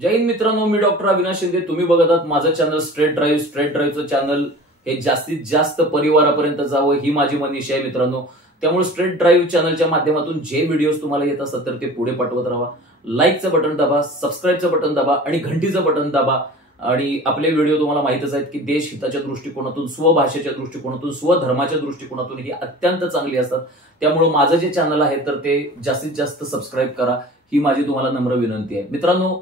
जय हिंद मित्रांनो, मी डॉक्टर अविनाश शिंदे. तुम्ही बघत आहात माझं चॅनल स्ट्रेट ड्राईव्हचं चॅनल हे जास्तीत जास्त परिवारापर्यंत जावं ही माझी मनीषा आहे मित्रांनो. त्यामुळे स्ट्रेट ड्राईव्ह चॅनलच्या माध्यमातून जे व्हिडिओज तुम्हाला येत असतात तर ते पुढे पाठवत राहा. लाईकचं बटन दाबा, सबस्क्राईबचं बटन दाबा आणि घंटीचं बटन दाबा. आणि आपले व्हिडिओ तुम्हाला माहितच आहेत की देश हिताच्या दृष्टिकोनातून, स्वभाषेच्या दृष्टिकोनातून, स्वधर्माच्या दृष्टिकोनातून ही अत्यंत चांगली असतात. त्यामुळे माझं जे चॅनल आहे तर ते जास्तीत जास्त सबस्क्राईब करा ही माझी तुम्हाला नम्र विनंती आहे. मित्रांनो,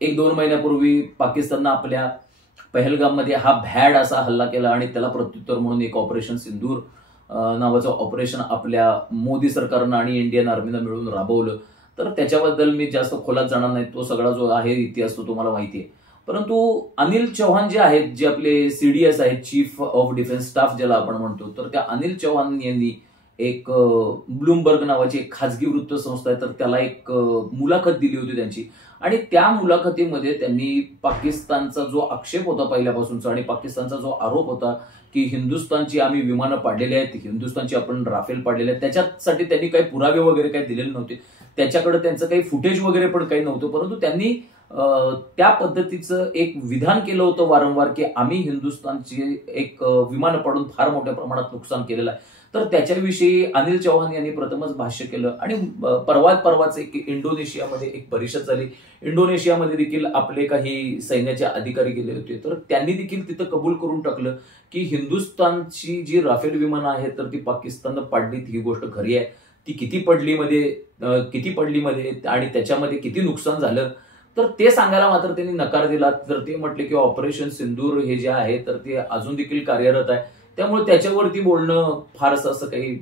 1-2 महिन्यापूर्वी पाकिस्ताननं आपल्या पहलगाममध्ये हा भॅड असा हल्ला केला आणि त्याला प्रत्युत्तर म्हणून एक ऑपरेशन सिंदूर नावाचं ऑपरेशन आपल्या मोदी सरकारनं आणि इंडियन आर्मीनं मिळून राबवलं. तर त्याच्याबद्दल मी जास्त खोलात जाणार नाही, तो सगळा जो आहे इतिहास तो तुम्हाला माहिती आहे. परंतु अनिल चौहान जे आहेत, जे आपले सीडीएस आहेत, चीफ ऑफ डिफेन्स स्टाफ ज्याला आपण म्हणतो, तर त्या अनिल चौहान यांनी एक ब्लूमबर्ग नावाची एक खाजगी वृत्तसंस्था आहे तर त्याला एक मुलाखत दिली होती त्यांची. आणि त्या मुलाखतीमध्ये त्यांनी पाकिस्तानचा जो आक्षेप होता पहिल्यापासूनचा आणि पाकिस्तानचा जो आरोप होता की हिंदुस्थानची आम्ही विमानं पाडलेली आहेत, हिंदुस्थानची आपण राफेल पाडलेले आहेत, त्याच्यासाठी त्यांनी काही पुरावे वगैरे काही दिलेले नव्हते. त्याच्याकडे त्यांचं काही फुटेज वगैरे पण काही नव्हतं. परंतु त्यांनी त्या पद्धतीचं एक विधान केलं होतं वारंवार की आम्ही हिंदुस्थानची एक विमानं पाडून फार मोठ्या प्रमाणात नुकसान केलेलं आहे. तर त्याच्याविषयी अनिल चौहान यांनी प्रथमच भाष्य केलं. आणि परवाच एक इंडोनेशियामध्ये एक परिषद झाली. इंडोनेशियामध्ये देखील आपले काही सैन्याचे अधिकारी गेले होते. तर त्यांनी देखील तिथं कबूल करून टाकलं की हिंदुस्थानची जी राफेल विमानं आहेत तर ती पाकिस्ताननं पाडलीत, ही गोष्ट खरी आहे. ती किती पडली मध्ये आणि त्याच्यामध्ये किती नुकसान झालं तर ते सांगायला मात्र त्यांनी नकार दिला. तर ते म्हटले की ऑपरेशन सिंदूर हे जे आहे तर ते अजून देखील कार्यरत आहे. त्यामुळे त्याच्यावरती बोलणं फारसं असं काही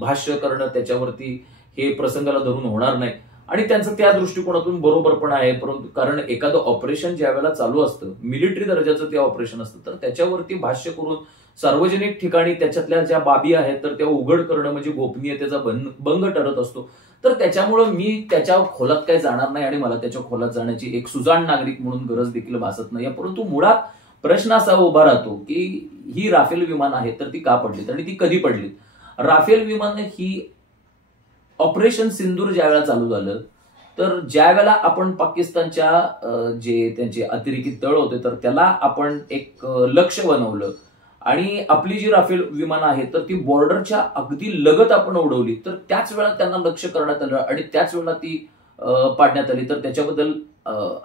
भाष्य करणं त्याच्यावरती हे प्रसंगाला धरून होणार नाही. आणि त्यांचं त्या दृष्टिकोनातून बरोबर पण आहे. परंतु कारण एखादं ऑपरेशन ज्या वेळेला चालू असतं, मिलिटरी दर्जाचं ते ऑपरेशन असतं, तर त्याच्यावरती भाष्य करून सार्वजनिक ठिकाणी त्याच्यातल्या ज्या बाबी आहेत तर त्या उघड करणं म्हणजे गोपनीयतेचा भंग ठरत असतो. तर त्याच्यामुळं मी त्याच्या खोलात काही जाणार नाही आणि मला त्याच्या खोलात जाण्याची एक सुजाण नागरिक म्हणून गरज देखील भासत नाही. परंतु मुळात प्रश्न असा उभा राहतो की ही राफेल विमान आहेत तर ती का पडलीत आणि ती कधी पडलीत. राफेल विमान ही ऑपरेशन सिंदूर ज्या वेळेला चालू झालं तर ज्या वेळेला आपण पाकिस्तानच्या जे त्यांचे अतिरेकी तळ होते तर त्याला आपण एक लक्ष बनवलं आणि आपली जी राफेल विमानं आहेत तर ती बॉर्डरच्या अगदी लगत आपण उडवली. तर त्याच वेळा त्यांना लक्ष करण्यात आलं आणि त्याच वेळेला ती पाडण्यात आली. तर त्याच्याबद्दल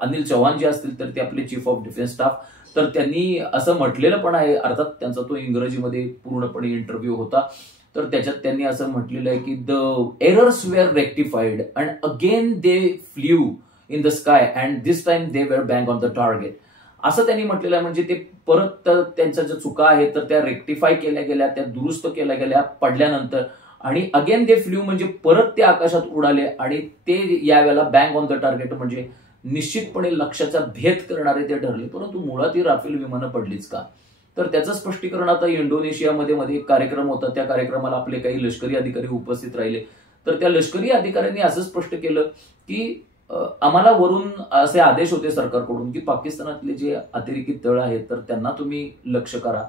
अनिल चौहान जे असतील तर ते आपले चीफ ऑफ डिफेन्स स्टाफ, तर त्यांनी असं म्हटलेलं पण आहे. अर्थात त्यांचा तो इंग्रजीमध्ये पूर्णपणे इंटरव्ह्यू होता. तर त्याच्यात त्यांनी असं म्हटलेलं आहे की the errors were rectified and again they flew in the sky and this time they were bank on the target, असं त्यांनी म्हटलेलं आहे. म्हणजे ते परत त्यांच्या ज्या चुका आहेत तर त्या रेक्टिफाय केल्या गेल्या, त्या दुरुस्त केल्या गेल्या पडल्यानंतर. आणि अगेन दे फ्ल्यू म्हणजे परत ते आकाशात उडाले आणि ते यावेळेला बँक ऑन द टार्गेट म्हणजे निश्चितपणे लक्ष्याचा भेद करणारे ते ठरले. परंतु मुळात ही राफेल विमानं पडलीच का, तर त्याचं स्पष्टीकरण आता इंडोनेशियामध्ये एक कार्यक्रम होता. त्या कार्यक्रमाला आपले काही लष्करी अधिकारी उपस्थित राहिले. तर त्या लष्करी अधिकाऱ्यांनी असं स्पष्ट केलं की आम्हाला वरून असे आदेश होते सरकारकडून की पाकिस्तानातले जे अतिरेकी तळ आहेत तर त्यांना तुम्ही लक्ष करा,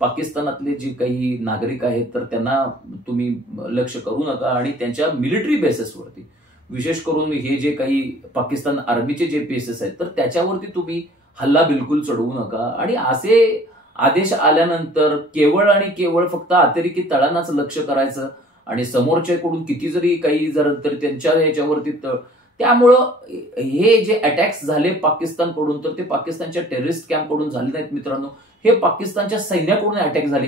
पाकिस्तानातले जे काही नागरिक आहेत तर त्यांना तुम्ही लक्ष करू नका आणि त्यांच्या मिलिटरी बेसिसवरती, विशेष करून हे जे काही पाकिस्तान आर्मीचे जे बेसेस आहेत तर त्याच्यावरती तुम्ही हल्ला बिलकुल चढवू नका. आणि असे आदेश आल्यानंतर केवळ आणि केवळ फक्त अतिरेकी तळांनाच लक्ष करायचं आणि समोरच्याकडून किती जरी काही जर तर त्यांच्या ह्याच्यावरती त्यामुळं हे जे अटॅक्स झाले पाकिस्तानकडून तर ते पाकिस्तानच्या टेररिस्ट कॅम्पकडून झाले नाहीत मित्रांनो, हे पाकिस्तानच्या सैन्याकडून अटॅक झाले.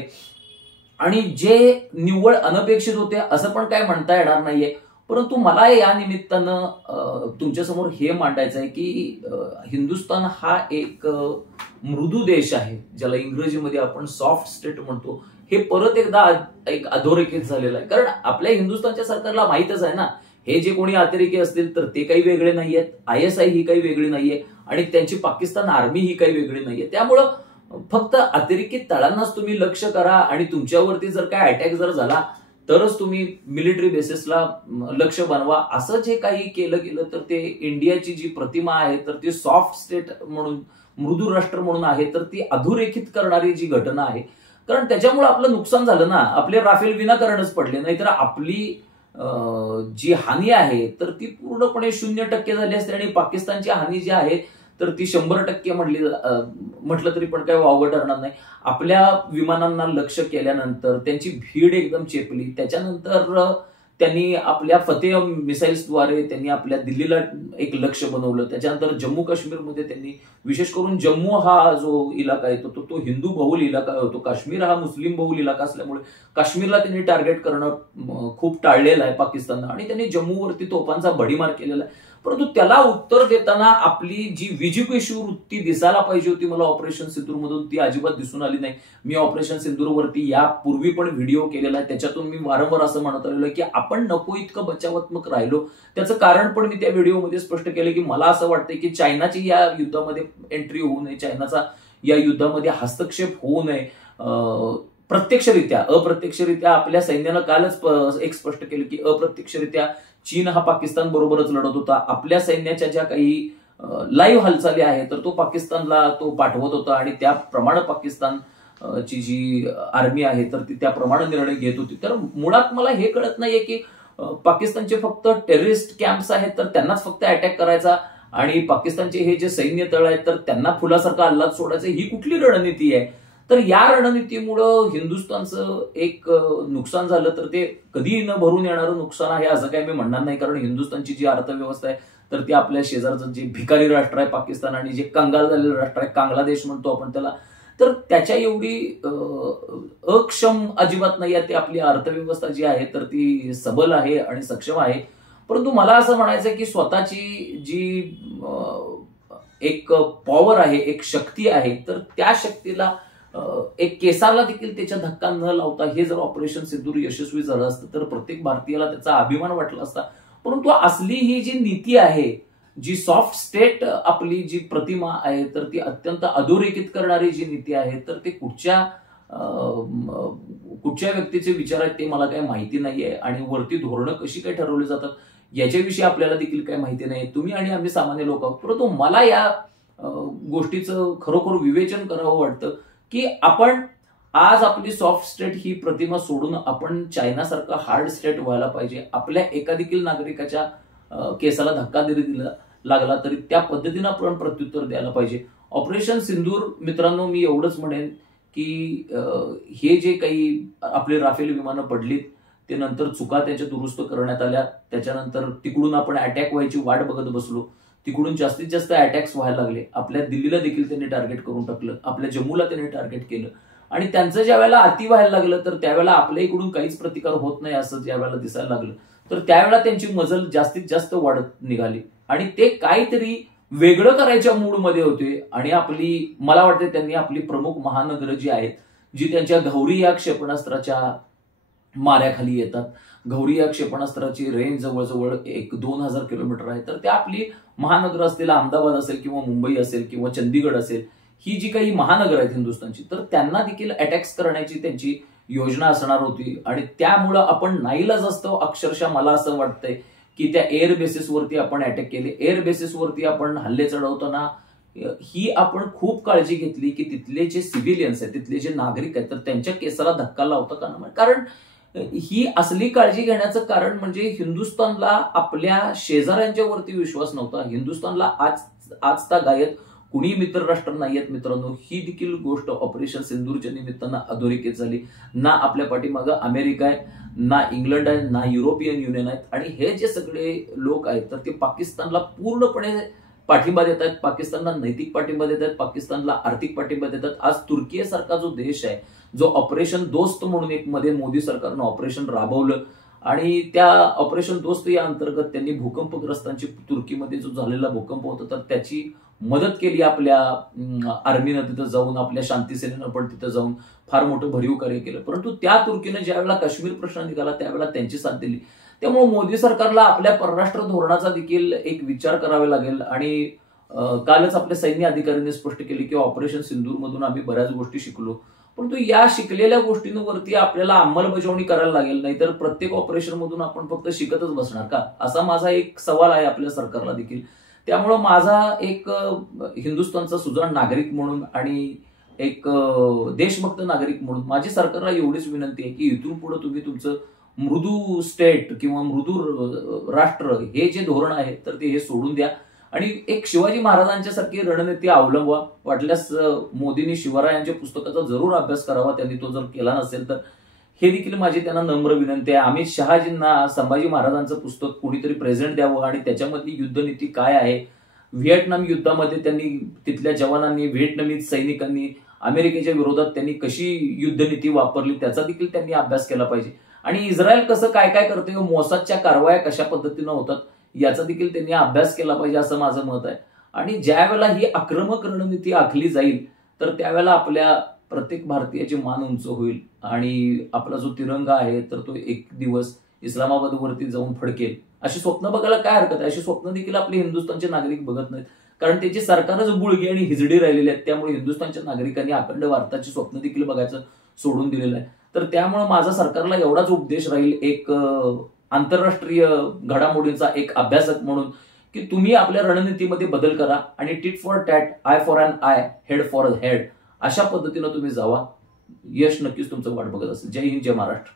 आणि जे निव्वळ अनपेक्षित होते असं पण काय म्हणता येणार नाहीये. परंतु मला या निमित्तानं तुमच्यासमोर हे मांडायचं आहे की हिंदुस्थान हा एक मृदू देश आहे, ज्याला इंग्रजीमध्ये आपण सॉफ्ट स्टेट म्हणतो. हे परत एकदा एक अधोरेखित झालेलं आहे. कारण आपल्या हिंदुस्थानच्या सरकारला माहितच आहे ना, हे जे कोणी अतिरेकी असतील तर ते काही वेगळे नाहीयेत, ISI ही काही वेगळी नाहीये आणि त्यांची पाकिस्तान आर्मी ही काही वेगळी नाहीये. त्यामुळं फक्त अतिरेकी तळांनाच तुम्ही लक्ष करा आणि तुमच्यावरती जर काय अटॅक जर झाला तरच तुम्ही मिलिटरी बेसिसला लक्ष बनवा, असं जे काही केलं गेलं तर ते इंडियाची जी प्रतिमा आहे तर ती सॉफ्ट स्टेट म्हणून, मृदू राष्ट्र म्हणून आहे तर ती अधोरेखित करणारी जी घटना आहे. कारण त्याच्यामुळे आपलं नुकसान झालं ना, आपले राफेल विनाकारणच पडले, नाहीतर आपली जी हानी आहे तर ती पूर्णपणे 0% झाली असते आणि पाकिस्तानची हानी जी आहे तर ती 100% म्हटलं तरी पण काही वावगं ठरणार नाही. आपल्या विमानांना लक्ष्य केल्यानंतर त्यांची भीड एकदम चेपली. त्याच्यानंतर त्यांनी आपल्या फतेह मिसाईल्सद्वारे त्यांनी आपल्या दिल्लीला एक लक्ष्य बनवलं. त्याच्यानंतर जम्मू काश्मीरमध्ये त्यांनी विशेष करून जम्मू हा जो इलाका आहे तो हिंदू बहुल इलाका होतो. काश्मीर हा मुस्लिम बहुल इलाका असल्यामुळे काश्मीरला त्यांनी टार्गेट करणं खूप टाळलेलं आहे पाकिस्ताननं आणि त्यांनी जम्मूवरती तोफांचा भडीमार केलेला आहे. परंतु त्याला उत्तर देताना आपली जी विजिकेशी वृत्ती दिसायला पाहिजे होती मला ऑपरेशन सिंदूर मधून ती अजिबात दिसून आली नाही. मी ऑपरेशन सिंदूरवरती यापूर्वी पण व्हिडिओ केलेला आहे. त्याच्यातून मी वारंवार असं म्हणत आलेलो की आपण नको इतकं बचावात्मक राहिलो. त्याचं कारण पण मी त्या व्हिडिओमध्ये स्पष्ट केलं की मला असं वाटतंय की चायनाची या युद्धामध्ये एंट्री होऊ नये, चायनाचा या युद्धामध्ये हस्तक्षेप होऊ नये. प्रत्यक्षरित्या अप्रत्यक्षरित्या आपल्या सैन्यानं कालच एक स्पष्ट केलं की अप्रत्यक्षरित्या चीन हा पाकिस्तान बरोबरच लढत होता. आपल्या सैन्याच्या ज्या काही लाईव्ह हालचाली आहेत तर तो पाकिस्तानला तो पाठवत होता आणि त्याप्रमाणे पाकिस्तान ची जी आर्मी आहे तर ती त्याप्रमाणे निर्णय घेत होती. तर मुळात मला हे कळत नाहीये की पाकिस्तानचे फक्त टेररिस्ट कॅम्प्स आहेत तर त्यांनाच फक्त अटॅक करायचा आणि पाकिस्तानचे हे जे सैन्य तळ आहेत तर त्यांना फुलासारखा अल्लाद सोडायचं, ही कुठली रणनीती आहे? तर या रणनीतीमुळं हिंदुस्थानचं एक नुकसान झालं तर ते कधी न भरून येणारं नुकसान आहे असं काही मी म्हणणार नाही. कारण हिंदुस्थानची जी अर्थव्यवस्था आहे तर ती आपल्या शेजारचं जे भिकारी राष्ट्र आहे पाकिस्तान आणि जे कंगाल झालेलं राष्ट्र आहे बांगलादेश म्हणतो आपण त्याला, तर त्याच्या एवढी अक्षम अजिबात नाही आहे. ती आपली अर्थव्यवस्था जी आहे तर ती सबल आहे आणि सक्षम आहे. परंतु मला असं म्हणायचं की स्वतःची जी एक पॉवर आहे, एक शक्ती आहे, तर त्या शक्तीला एक केसाला देखील त्याच्या धक्का न लावता हे जर ऑपरेशन सिंदूर यशस्वी झालं असतं तर प्रत्येक भारतीयाला त्याचा अभिमान वाटला असता. परंतु असली ही जी नीती आहे, जी सॉफ्ट स्टेट आपली जी प्रतिमा आहे तर ती अत्यंत अधोरेखित करणारी जी नीती आहे तर ते कुठच्या व्यक्तीचे विचार आहेत ते मला काही माहिती नाहीये आणि वरती धोरणं कशी काय ठरवली जातात याच्याविषयी आपल्याला देखील काही माहिती नाही. तुम्ही आणि आम्ही सामान्य लोक आहोत. परंतु मला या गोष्टीचं खरोखर विवेचन करावं वाटतं की आपण आज आपली सॉफ्ट स्टेट ही प्रतिमा सोडून आपण चायनासारखं हार्ड स्टेट व्हायला पाहिजे. आपल्या एका देखील नागरिकाच्या केसाला धक्का दिला लागला तरी त्या पद्धतीनं आपण प्रत्युत्तर द्यायला पाहिजे. ऑपरेशन सिंदूर मित्रांनो, मी एवढंच म्हणेन की हे जे काही आपले राफेल विमानं पडलीत ते नंतर चुका त्याच्या दुरुस्त करण्यात आल्या. त्याच्यानंतर तिकडून आपण अटॅक व्हायची वाट बघत बसलो. तिकडून जास्तीत जास्त अटॅक्स व्हायला लागले. आपल्या दिल्लीला देखील त्यांनी टार्गेट करून टाकलं, आपल्या जम्मूला त्यांनी टार्गेट केलं आणि त्यांचं ज्या वेळेला अति व्हायला लागलं तर त्यावेळेला आपल्या इकडून काहीच प्रतिकार होत नाही असं ज्या वेळेला दिसायला लागलं तर त्यावेळेला त्यांची मजल जास्तीत जास्त वाढत निघाली आणि ते काहीतरी वेगळं करायच्या मूडमध्ये होते. आणि मला वाटते त्यांनी आपली प्रमुख महानगरं जी आहेत, जी त्यांच्या गौरी या क्षेपणास्त्राच्या माऱ्याखाली येतात, गौरी या क्षेपणास्त्राची रेंज जवळजवळ 1-2,000 किलोमीटर आहे, तर त्या आपली महानगर असतील, अहमदाबाद असेल किंवा मुंबई असेल किंवा चंदीगड असेल, ही जी काही महानगर आहेत हिंदुस्थानची तर त्यांना देखील अटॅक्स करण्याची त्यांची योजना असणार होती. आणि त्यामुळं आपण नाईलाज असतो अक्षरशः मला असं वाटतंय की त्या एअर बेसिसवरती आपण अटॅक केले. एअर बेसिसवरती आपण हल्ले चढवताना ही आपण खूप काळजी घेतली की तिथले जे सिव्हिलियन्स आहेत, तिथले जे नागरिक आहेत तर त्यांच्या केसाला धक्का लावता का नाही. कारण ही असली काळजी घेण्याचं कारण म्हणजे हिंदुस्थानला आपल्या शेजाऱ्यांच्या वरती विश्वास नव्हता. हिंदुस्थानला आज गायत कुणी मित्र राष्ट्र नाहीयेत मित्रांनो. ही देखील गोष्ट ऑपरेशन सिंदूरच्या निमित्तानं अधोरेखित झाली. ना आपल्या पाठीमागं अमेरिका आहे, ना इंग्लंड आहे, ना युरोपियन युनियन आहेत आणि हे जे सगळे लोक आहेत तर ते पाकिस्तानला पूर्णपणे पाठिंबा देत आहेत, पाकिस्तानला नैतिक पाठिंबा देत आहेत, पाकिस्तानला आर्थिक पाठिंबा देतात. आज तुर्कीसारखा जो देश आहे, जो ऑपरेशन दोस्त म्हणून एक मध्ये मोदी सरकारनं ऑपरेशन राबवलं आणि त्या ऑपरेशन दोस्त या अंतर्गत त्यांनी भूकंपग्रस्तांची तुर्कीमध्ये जो झालेला भूकंप होता तर त्याची मदत केली आपल्या आर्मीनं तिथं जाऊन, आपल्या शांतीसेनेनं पण तिथं जाऊन फार मोठं भरीव कार्य केलं. परंतु त्या तुर्कीनं ज्यावेळेला काश्मीर प्रश्न निघाला त्यावेळेला त्यांची साथ दिली. त्यामुळे मोदी सरकारला आपल्या परराष्ट्र धोरणाचा देखील एक विचार करावा लागेल. आणि कालच आपल्या सैन्य अधिकाऱ्यांनी स्पष्ट केले की ऑपरेशन सिंदूर मधून आम्ही बऱ्याच गोष्टी शिकलो, परंतु या शिकलेल्या गोष्टींवरती आपल्याला अंमलबजावणी करायला लागेल. नाहीतर प्रत्येक ऑपरेशन मधून आपण फक्त शिकतच बसणार का, असा माझा एक सवाल आहे आपल्या सरकारला देखील. त्यामुळं माझा एक हिंदुस्थानचा सुजाण नागरिक म्हणून आणि एक देशभक्त नागरिक म्हणून माझी सरकारला एवढीच विनंती आहे की इथून पुढे तुम्ही तुमचं मृदू स्टेट किंवा मृदू राष्ट्र हे जे धोरण आहे तर ते हे सोडून द्या आणि एक शिवाजी महाराजांच्या सारखी रणनीती अवलंबवा. वाटल्यास मोदींनी शिवरायांच्या पुस्तकाचा जरूर अभ्यास करावा, त्यांनी तो जर केला नसेल तर. हे देखील माझी त्यांना नम्र विनंती आहे. अमित शहाजींना संभाजी महाराजांचं पुस्तक कोणीतरी प्रेझेंट द्यावं आणि त्याच्यामधली युद्धनीती काय आहे, व्हिएटनाम युद्धामध्ये त्यांनी तिथल्या जवानांनी, व्हिएटनामीज सैनिकांनी अमेरिकेच्या विरोधात त्यांनी कशी युद्धनीती वापरली त्याचा देखील त्यांनी अभ्यास केला पाहिजे. आणि इस्रायल कसं काय काय करते, मोसादच्या कारवाया कशा पद्धतीनं होतात याचा देखील त्यांनी अभ्यास केला पाहिजे असं माझं मत आहे. आणि ज्या वेळेला ही आक्रमक रणनीती आखली जाईल तर त्यावेळेला आपल्या प्रत्येक भारतीयाची मान उंच होईल आणि आपला जो तिरंगा आहे तर तो एक दिवस इस्लामाबादवरती जाऊन फडकेल. अशी स्वप्न बघायला काय हरकत आहे. अशी स्वप्न देखील आपले हिंदुस्थानचे नागरिक बघत नाहीत, कारण त्याची सरकारच बुळगी आणि हिजडी राहिलेली आहेत. त्यामुळे हिंदुस्थानच्या नागरिकांनी अखंड भारताची स्वप्न देखील बघायचं सोडून दिलेलं आहे. तर त्यामुळे माझा सरकारला एवढाच उपदेश राहील, एक आंतरराष्ट्रीय घडामोडींचा एक अभ्यासक म्हणून, की तुम्ही आपल्या रणनीतीमध्ये बदल करा आणि tit for tat, eye for an eye, head for head अशा पद्धतीनं तुम्ही जावा. यश नक्कीच तुमचं वाट बघत असेल. जय हिंद, जय महाराष्ट्र.